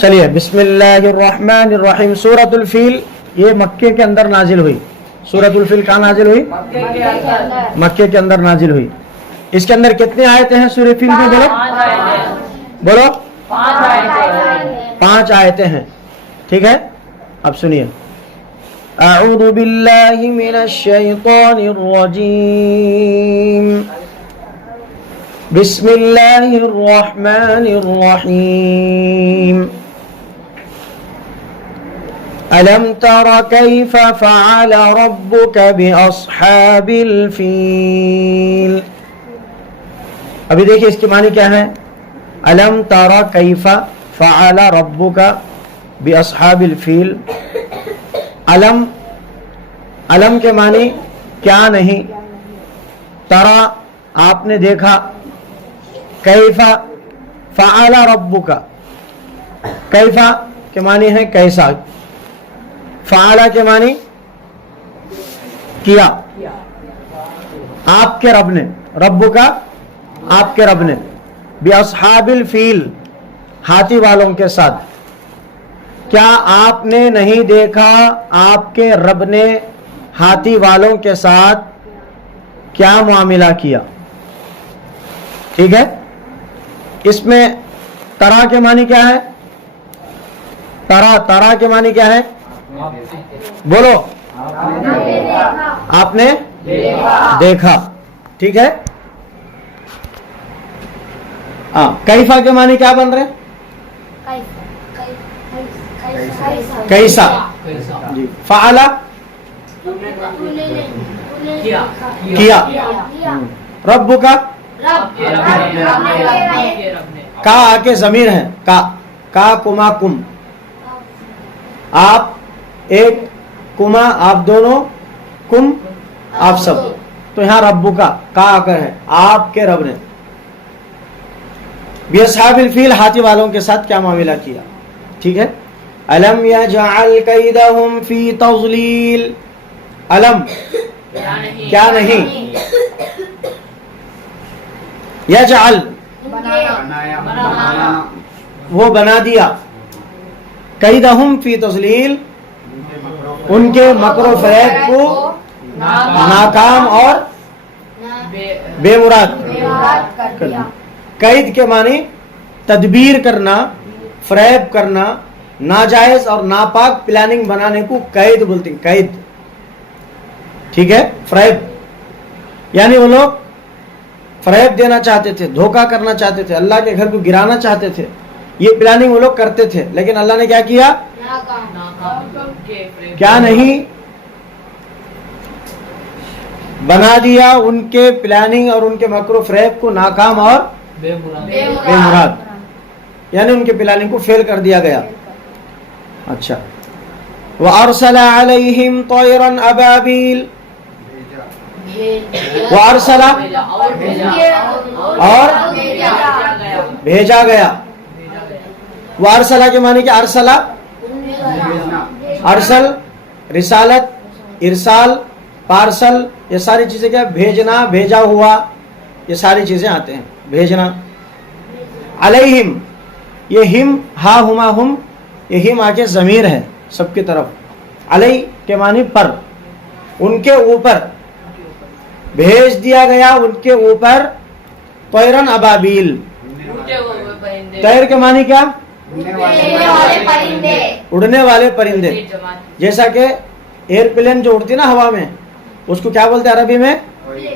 چلیے بسم اللہ الرحمن الرحیم. سورۃ الفیل یہ مکے کے اندر نازل ہوئی. سورۃ الفیل کہاں نازل ہوئی؟ مکے کے اندر نازل ہوئی. اس کے اندر کتنے آیتیں ہیں سورۃ الفیل میں؟ بولو 5 آیتیں ہیں. ٹھیک ہے، اب سنیے. اعوذ باللہ من الشیطان الرجیم. بسم اللہ الرحمن الرحیم. ألم تر كيف فعل ربك بأصحاب الفيل. ابھی دیکھیں اس کی معنی کیا ہے. ألم تر كيف فعل ربك بأصحاب الفيل. علم کے معنی کیا نہیں. ترا آپ نے دیکھا. كيف فعل ربك. كيف کے معنی ہے کیسا. فعلا کے معنی کیا. آپ کے رب نے، رب کا آپ کے رب نے، باصحاب الفیل ہاتھی والوں کے ساتھ. کیا آپ نے نہیں دیکھا آپ کے رب نے ہاتھی والوں کے ساتھ کیا معاملہ کیا. ٹھیک ہے، اس میں ترا کے معنی کیا ہے. ترا کے معنی کیا ہے؟ بولو. آپ نے دیکھا. ٹھیک ہے. کیفا کے معنی کیا بن رہے؟ کیسا. جی. فعلا کیا. رب کا کا کے ضمیر ہے. کا کما کم. آپ ایک، کما آپ دونوں، کم آپ سب. تو یہاں رب کا آ کر ہے آپ کے رب نے. باصحاب الفیل ہاتھی والوں کے ساتھ کیا معاملہ کیا. ٹھیک ہے. الم یجعل کیدہم فی تضلیل. الم کیا نہیں. یجعل وہ بنا دیا. کیدہم فی تضلیل ان کے مکر و فریب کو ناکام اور بے مراد کرنا. قید کے معنی تدبیر کرنا، فریب کرنا، ناجائز اور ناپاک پلاننگ بنانے کو قید بولتے ہیں. قید. ٹھیک ہے. فریب یعنی وہ لوگ فریب دینا چاہتے تھے، دھوکہ کرنا چاہتے تھے، اللہ کے گھر کو گرانا چاہتے تھے. یہ پلاننگ وہ لوگ کرتے تھے، لیکن اللہ نے کیا کیا؟ کیا نہیں بنا دیا ان کے پلاننگ اور ان کے مکر و فریب کو ناکام اور بے مراد. یعنی ان کے پلاننگ کو فیل کر دیا گیا. اچھا. وَأَرْسَلَ عَلَيْهِمْ طَيْرًا أَبَابِيلَ. وَأَرْسَلَ اور بھیجا گیا. وَأَرْسَلَ کے معنی کہ ارسلہ، ارسل، رسالت، ارسال، پارسل، یہ ساری چیزیں کیا؟ بھیجنا، بھیجا ہوا، یہ ساری چیزیں آتے ہیں. بھیجنا. علیہم یہ ہم، ہا ہما ہم، یہ ہم آ کے ضمیر ہے سب کی طرف. علی کے معنی پر، ان کے اوپر بھیج دیا گیا ان کے اوپر. طیرن ابابیل. طیر کے معنی کیا؟ اڑنے والے پرندے. جیسا کہ ایئرپلین جو اڑتی نا ہوا میں، اس کو کیا بولتے ہیں عربی میں؟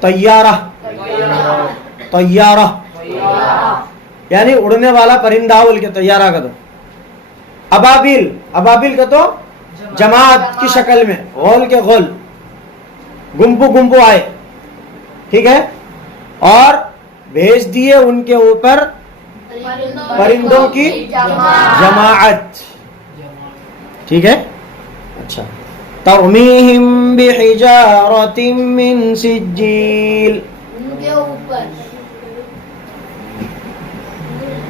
طیارہ. طیارہ یعنی اڑنے والا پرندہ بول کے طیارہ کا. تو ابابیل، ابابیل کا تو جماعت کی شکل میں، غول کے غول، گمپو گمپو آئے. ٹھیک ہے. اور بھیج دیے ان کے اوپر پرندوں کی جماعت. ٹھیک ہے. اچھا. ترمیہم بحجارۃ من سجیل.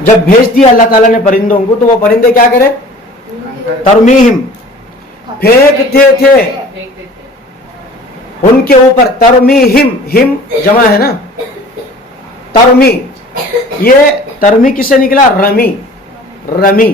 جب بھیج دیا اللہ تعالیٰ نے پرندوں کو، تو وہ پرندے کیا کرے؟ ترمیہم پھینکتے تھے ان کے اوپر. ترمیہم، ہم جمع ہے نا. ترمی، یہ ترمی کس سے نکلا؟ رمی. رمی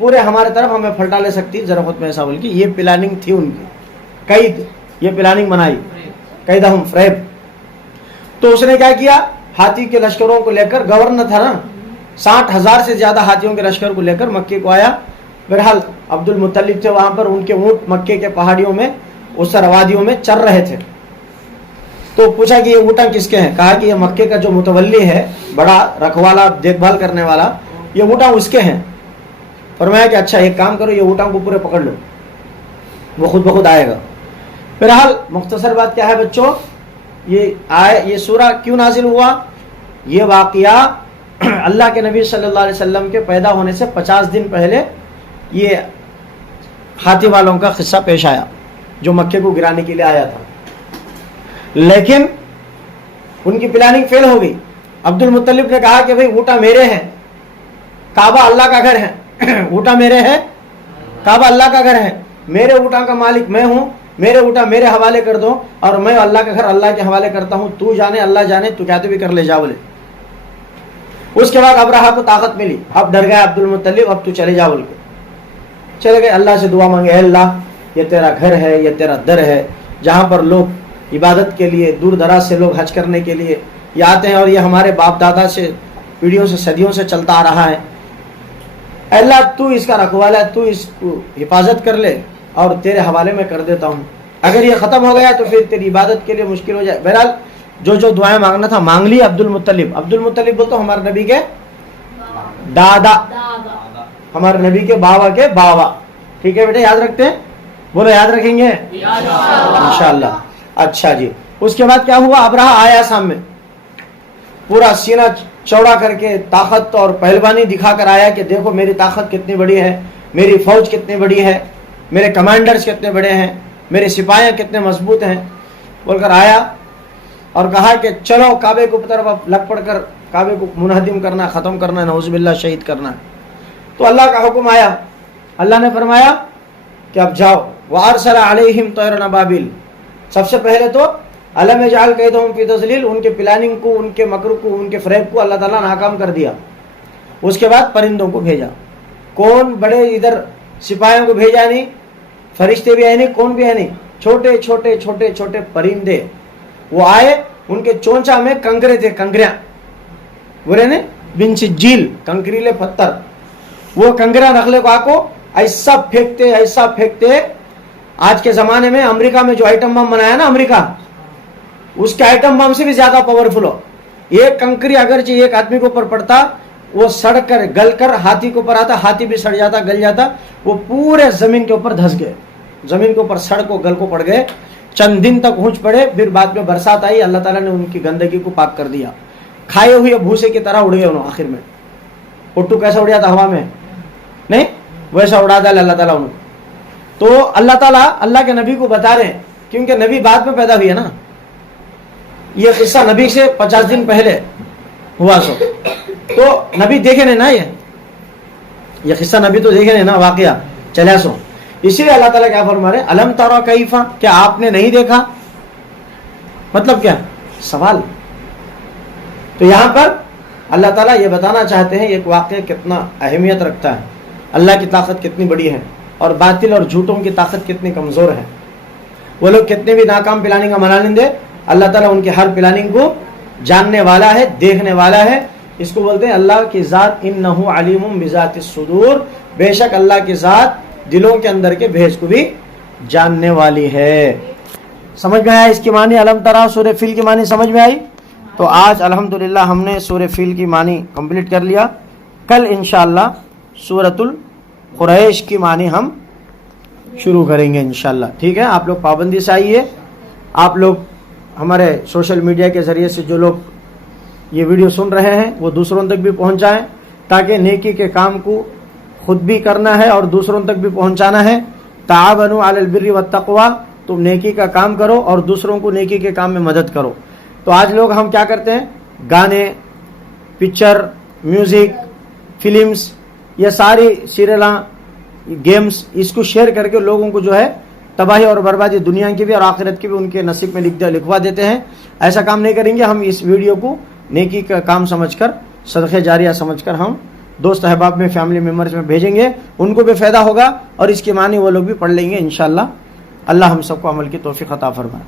پورے ہمارے طرف ہمیں پھلٹا لے سکتی ذرا خود میں ایسا بول کے یہ پلاننگ تھی ان کی قید یہ پلاننگ بنائی قیدہم فریب. تو اس نے کیا کیا ہاتھی کے لشکروں کو لے کر گورنر تھا نا 60,000 سے زیادہ ہاتھیوں کے لشکر کو لے کر مکے کو آیا. بہرحال عبد المطلب تھے وہاں پر ان کے اونٹ مکے کے پہاڑیوں میں اس وادیوں میں چر رہے تھے. تو پوچھا کہ یہ اونٹاں کس کے ہیں؟ کہا کہ یہ مکے کا جو متولی ہے بڑا رکھوالا دیکھ بھال کرنے والا یہ اونٹاں اس کے ہیں. فرمایا کہ اچھا ایک کام کرو یہ اونٹاں کو پورے پکڑ لو وہ خود بخود آئے گا. بہرحال مختصر بات کیا ہے بچوں یہ سورہ کیوں نازل ہوا؟ یہ واقعہ اللہ کے نبی صلی اللہ علیہ وسلم کے پیدا ہونے سے 50 دن پہلے یہ ہاتھی والوں کا قصہ پیش آیا جو مکے کو گرانے کے لیے آیا تھا. لیکن ان کی پلاننگ فیل ہو گئی. عبد المطلب نے کہا کہ بھئی اونٹاں میرے ہیں کعبہ اللہ کا گھر ہے اونٹاں میرے ہیں کعبہ اللہ کا گھر ہے میرے اونٹاں کا مالک میں ہوں میرے اونٹاں میرے حوالے کر دو اور میں اللہ کا گھر اللہ کے حوالے کرتا ہوں تو جانے اللہ جانے تو کہتے بھی کر لے جا بولے. اس کے بعد ابرہا کو طاقت ملی اب ڈر گیا عبد المطلب اب تو چلے جا بول کے چلے گئے. اللہ سے دعا مانگے اے اللہ یہ تیرا گھر ہے یہ تیرا در ہے جہاں پر لوگ عبادت کے لیے دور دراز سے لوگ حج کرنے کے لیے یہ آتے ہیں اور یہ ہمارے باپ دادا سے پیڑھیوں سے صدیوں سے چلتا آ رہا ہے. اے اللہ تو اس کا رکھوالا ہے تو اس کو حفاظت کر لے اور تیرے حوالے میں کر دیتا ہوں. اگر یہ ختم ہو گیا تو پھر تیری عبادت کے لیے مشکل ہو جائے. بہرحال جو دعائیں مانگنا تھا مانگ لی. عبد المطلب بولتا ہوں ہمارے نبی کے دادا ہمارے نبی کے بابا کے بابا. ٹھیک ہے بیٹے یاد رکھتے ہیں بولو یاد رکھیں گے انشاءاللہ. اچھا جی اس کے بعد کیا ہوا ابرہا آیا سامنے پورا سینہ چوڑا کر کے طاقت اور پہلوانی دکھا کر آیا کہ دیکھو میری طاقت کتنی بڑی ہے میری فوج کتنی بڑی ہے میرے کمانڈرز کتنے بڑے ہیں میرے سپاہیاں کتنے مضبوط ہیں بول کر آیا اور کہا کہ چلو کعبے کو طرف اب لگ پڑ کر کعبے کو منہدم کرنا ختم کرنا نعوذ باللہ شہید کرنا. تو اللہ کا حکم آیا اللہ نے فرمایا کہ اب جاؤ وارسل علیہم طیرا ابابیل. سب سے پہلے تو الم یجعل کیدہم فی تضلیل ان کے پلاننگ کو ان کے مکر کو ان کے فریب کو اللہ تعالیٰ ناکام کر دیا. اس کے بعد پرندوں کو بھیجا. کون بڑے ادھر سپاہیوں کو بھیجا نہیں فرشتے بھی آئے نہیں کون بھی آئے نہیں چھوٹے چھوٹے چھوٹے چھوٹے پرندے وہ آئے ان کے چونچا میں کنکرے تھے کنکریاں بولے نا بن سجیل کنکریلے پتھر وہ کنکریاں رکھلے کو ایسا پھینکتے. آج کے زمانے میں امریکہ میں جو آئٹم بم بنایا نا امریکہ اس کے آئٹم بم سے بھی زیادہ پاورفل ہو. ایک کنکری اگرچہ ایک آدمی کے اوپر پڑتا وہ سڑ کر گل کر ہاتھی کے اوپر آتا ہاتھی بھی سڑ جاتا گل جاتا وہ پورے زمین کے اوپر دھس گئے زمین کے اوپر سڑ کو گل کو پڑ گئے. چند دن تک اونچ پڑے پھر بعد میں برسات آئی اللہ تعالیٰ نے ان کی گندگی کو پاک کر دیا. کھائے ہوئے بھوسے کی طرح اڑ گئے انہوں. آخر میں پٹو کیسا اڑ جاتا ہوا میں نہیں ویسا اڑا ڈالا اللہ تعالیٰ انہوں. تو اللہ تعالیٰ اللہ کے نبی کو بتا رہے ہیں کیونکہ نبی بعد میں پیدا ہوئی ہے نا. یہ قصہ نبی سے 50 دن پہلے ہوا سو تو نبی دیکھے نہیں نا یہ قصہ نبی تو دیکھے نہیں نا واقعہ چلے سو. اسی لیے اللہ تعالیٰ کیا فرما رہے الم ترى کیف کیا آپ نے نہیں دیکھا مطلب کیا سوال. تو یہاں پر اللہ تعالیٰ یہ بتانا چاہتے ہیں ایک واقعہ کتنا اہمیت رکھتا ہے اللہ کی طاقت کتنی بڑی ہے اور باطل اور جھوٹوں کی طاقت کتنی کمزور ہے. وہ لوگ کتنے بھی ناکام پلاننگ کا منا لیں دے اللہ تعالیٰ ان کی ہر پلاننگ کو جاننے والا ہے دیکھنے والا ہے. اس کو بولتے ہیں اللہ کی ذات انہ علیم بذات الصدور. بے شک اللہ کی ذات دلوں کے اندر کے بھیج کو بھی جاننے والی ہے. سمجھ میں آیا اس کی معنی الم ترى سورہ فیل کی معنی سمجھ میں آئی. تو آج الحمدللہ ہم نے سورہ فیل کی معنی کمپلیٹ کر لیا. کل انشاءاللہ سورۃ القریش کی معنی ہم شروع کریں گے انشاءاللہ. ٹھیک ہے آپ لوگ پابندی سے آئیے. آپ لوگ ہمارے سوشل میڈیا کے ذریعے سے جو لوگ یہ ویڈیو سن رہے ہیں وہ دوسروں تک بھی پہنچائیں تاکہ نیکی کے کام کو خود بھی کرنا ہے اور دوسروں تک بھی پہنچانا ہے. تعاونوا علی البر والتقوی تم نیکی کا کام کرو اور دوسروں کو نیکی کے کام میں مدد کرو. تو آج لوگ ہم کیا کرتے ہیں گانے پکچر میوزک فلمز یہ ساری سیریلاں گیمز اس کو شیئر کر کے لوگوں کو جو ہے تباہی اور بربادی دنیا کی بھی اور آخرت کی بھی ان کے نصیب میں لکھوا دیتے ہیں. ایسا کام نہیں کریں گے. ہم اس ویڈیو کو نیکی کا کام سمجھ کر صدقہ جاریہ سمجھ کر ہم دوست احباب میں فیملی ممبرز میں بھیجیں گے, ان کو بھی فائدہ ہوگا اور اس کے معنی وہ لوگ بھی پڑھ لیں گے انشاءاللہ. اللہ ہم سب کو عمل کی توفیق عطا فرمائے.